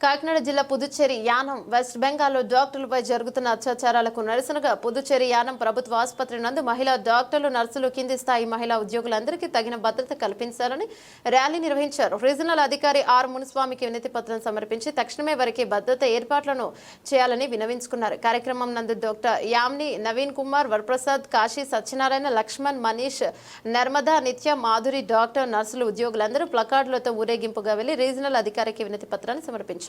కాకినాడ జిల్లా పుదుచ్చేరి యానం వెస్ట్ బెంగాల్లో డాక్టర్లపై జరుగుతున్న అత్యాచారాలకు నిరసనగా పుదుచ్చేరి యానం ప్రభుత్వ ఆసుపత్రి నందు మహిళా డాక్టర్లు నర్సులు కింది స్థాయి మహిళా ఉద్యోగులందరికీ తగిన భద్రత కల్పించాలని ర్యాలీ నిర్వహించారు. రీజనల్ అధికారి ఆర్ మునిస్వామికి వినతి పత్రం సమర్పించి తక్షణమే వారికి భద్రత ఏర్పాట్లను చేయాలని వినవించుకున్నారు. కార్యక్రమం నందు డాక్టర్ యామ్ని నవీన్ కుమార్ వరప్రసాద్ కాశీ సత్యనారాయణ లక్ష్మణ్ మనీష్ నర్మదా నిత్య మాధురి డాక్టర్ నర్సులు ఉద్యోగులందరూ ప్లకార్డులతో ఊరేగింపుగా వెళ్ళి రీజనల్ అధికారికి వినతి పత్రాన్ని సమర్పించారు.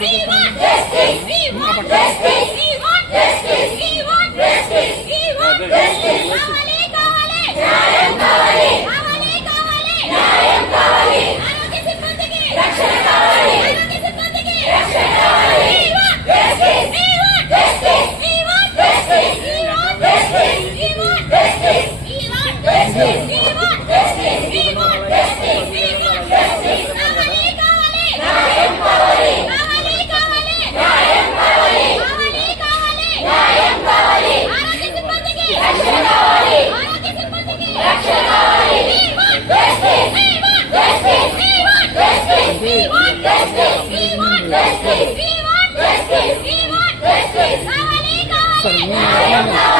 Yes, yes. We want justice. We want justice. We want justice. We want justice. Kavali, kavali, kavali.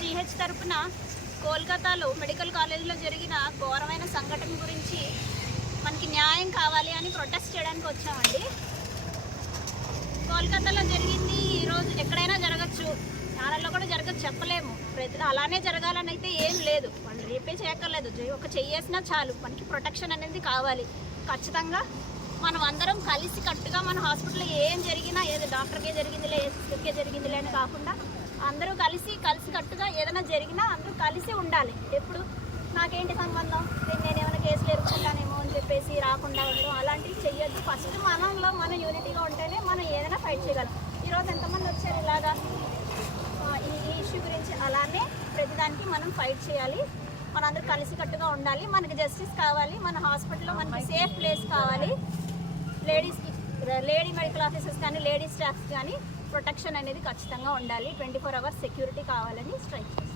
GH తరపున కోల్కతాలో మెడికల్ కాలేజీలో జరిగిన ఘోరమైన సంఘటన గురించి మనకి న్యాయం కావాలి అని ప్రొటెస్ట్ చేయడానికి వచ్చామండి. కోల్కతాలో జరిగింది ఈరోజు ఎక్కడైనా జరగచ్చు. నాలలో కూడా జరగచ్చు చెప్పలేము. ప్రతి అలానే జరగాలని అయితే ఏం లేదు. వాళ్ళు రేపే చేయక్కర్లేదు. ఒక చెయ్యేసినా చాలు. మనకి ప్రొటెక్షన్ అనేది కావాలి. ఖచ్చితంగా మనం అందరం కలిసి కట్టుగా మన హాస్పిటల్ ఏ డాక్టర్కే జరిగిందిలే సిస్టర్కే జరిగిందిలే అని కాకుండా అందరూ కలిసి కలిసి కట్టుగా ఏదైనా జరిగినా అందరూ కలిసి ఉండాలి. ఎప్పుడు నాకేంటి సంబంధం? నేను ఏమైనా కేసులు ఎదుర్కొంటానేమో అని చెప్పేసి రాకుండా ఉండడం అలాంటివి చెయ్యొద్దు. ఫస్ట్ మనంలో మనం యూనిటీగా ఉంటేనే మనం ఏదైనా ఫైట్ చేయగలం. ఈరోజు ఎంతమంది వచ్చారు ఇలాగా? ఈ ఇష్యూ గురించి అలానే ప్రతిదానికి మనం ఫైట్ చేయాలి. మనందరూ కలిసికట్టుగా ఉండాలి. మనకి జస్టిస్ కావాలి. మన హాస్పిటల్లో మనకి సేఫ్ ప్లేస్ కావాలి. లేడీస్కి లేడీ మెడికల్ ఆఫీసర్స్ కానీ లేడీ స్టాఫ్ కానీ ప్రొటెక్షన్ అనేది ఖచ్చితంగా ఉండాలి. ట్వంటీ ఫోర్ అవర్స్ సెక్యూరిటీ కావాలని స్ట్రైక్ చేస్తాం.